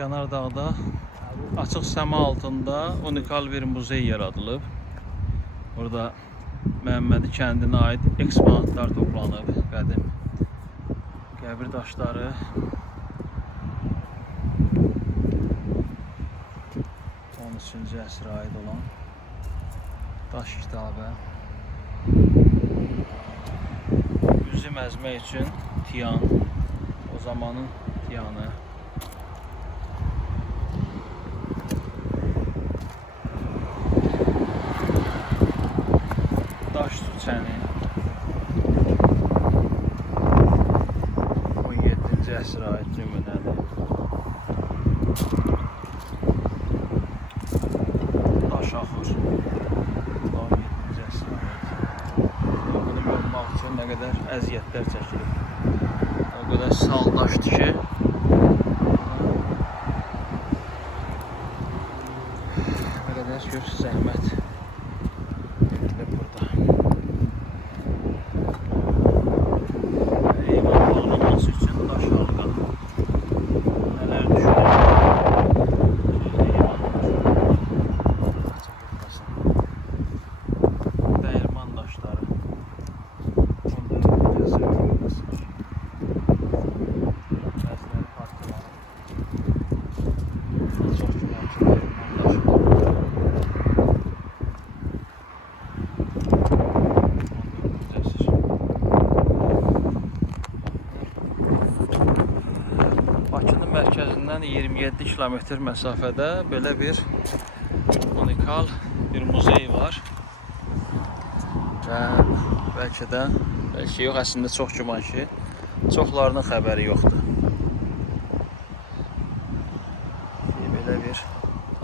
Yanardağda açıq səma altında unikal bir muzey yaradılıb. Burada Məhəmmədi kəndinə aid eksponatlar toplanıb. Qədim qəbir daşları. Üçüncü əsrə aid olan daş kitabə. Üzü məzmək üçün tiyan, o zamanın tiyanı. Daş tüçəni 17-ci əsrə aid nümunədir. Daş axır 17-ci əsrə aid. Bunu görmək üçün nə qədər əziyyətlər çəkilib. O qədər sal daşdır ki, nə qədər gör zəhmət verilib burada. Eyvan bağlaması üçün daş halqa. Nələr düşünür? Dəyirman daşları. Bakının mərkəzindən 27 kilometr məsafədə belə bir unikal bir muzey var. Və bəlkə yox, əslində çox güman ki, çoxlarının xəbəri yoxdur. Belə bir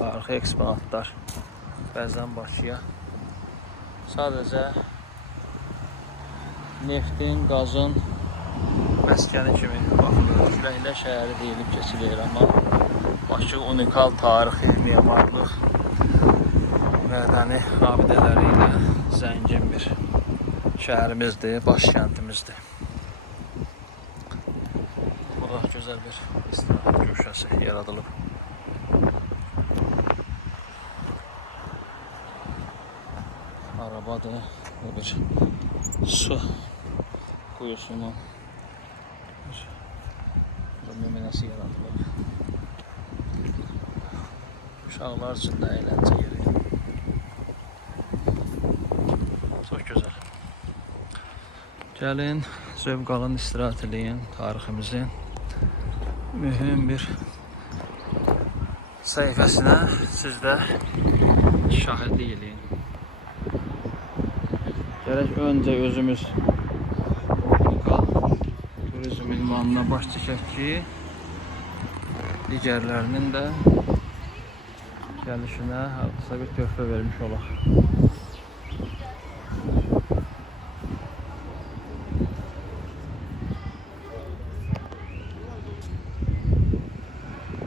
tarixi eksponatlar bəzən Bakıya sadəcə neftin, qazın məskəni kimi baxılır. Küləklə şəhəri deyilib keçilir, amma Bakı unikal tarixi, memarlıq, mədəni abidələri ilə zəngin bir şəhərimizdir, baş kəndimizdir. Bu da gözəl bir istirahət köşəsi yaradılıb. Arabadır, bu bir su quyusunun nümunəsi yaradılıb. Uşaqlar üçün də əyləncə yeri. Çox gözəl. Gəlin, zövq alın, istirahət eləyin tariximizin mühüm bir səhifəsinə siz də şahidlik eləyin. Gərək öncə özümüz turizm ünvanına baş çəkək ki, digərlərinin də gəlişinə hardasa bir töhfə vermiş olaq.